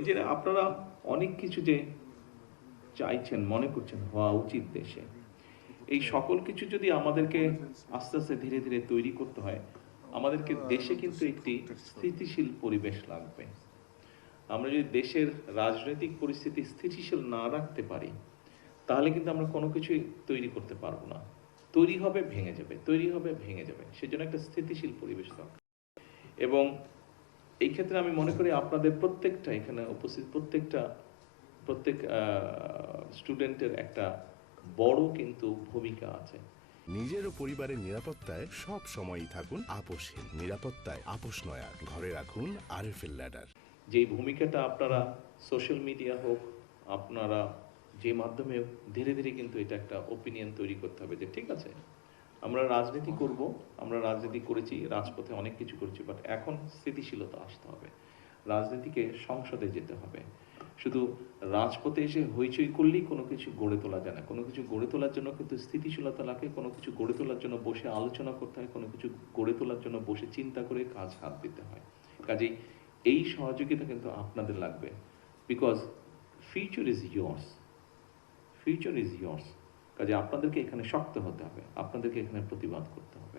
এই যে আপনারা অনেক কিছু যে চাইছেন, মনে করছেন হওয়া উচিত দেশে, এই সকল কিছু যদি আমাদেরকে আস্তে আস্তে ধীরে ধীরে তৈরি করতে হয়, আমাদেরকে দেশে কিন্তু একটি স্থিতিশীল পরিবেশ লাগবে। আমরা যদি দেশের রাজনৈতিক পরিস্থিতি স্থিতিশীল না রাখতে পারি, তাহলে কিন্তু আমরা কোনো কিছুই তৈরি করতে পারবো না। তৈরি হবে ভেঙে যাবে, তৈরি হবে ভেঙে যাবে। সেজন্য একটা স্থিতিশীল পরিবেশ দরকার। এবং এই ক্ষেত্রে আমি মনে করি আপনাদের প্রত্যেকটা এখানে উপস্থিত প্রত্যেক স্টুডেন্টের একটা বড় কিন্তু ভূমিকা আছে। নিজের ও পরিবারের নিরাপত্তায় সব সময়ই থাকুন আপোষহীন। নিরাপত্তায় আপোষ নয় আর। ঘরে রাখুন আরএফএল ল্যাডার। যেই ভূমিকাটা আপনারা সোশ্যাল মিডিয়া হোক, আপনারা যে মাধ্যমে ধীরে ধীরে কিন্তু এটা একটা ওপিনিয়ন তৈরি করতে হবে যে ঠিক আছে আমরা রাজনীতি করব, আমরা রাজনীতি করেছি, রাজপথে অনেক কিছু করেছি, বাট এখন স্থিতিশীলতা আসতে হবে। রাজনীতিকে সংসদে যেতে হবে। শুধু রাজপথে এসে হইচই করলেই কোনো কিছু গড়ে তোলা যায় না। কোনো কিছু গড়ে তোলার জন্য কিন্তু স্থিতিশীলতা লাগে, কোনো কিছু গড়ে তোলার জন্য বসে আলোচনা করতে হয়, কোনো কিছু গড়ে তোলার জন্য বসে চিন্তা করে কাজ হাত দিতে হয়। কাজেই এই সহযোগিতা কিন্তু আপনাদের লাগবে, because future is years, future is years. কাজে আপনাদেরকে এখানে শক্ত হতে হবে, আপনাদেরকে এখানে প্রতিবাদ করতে হবে।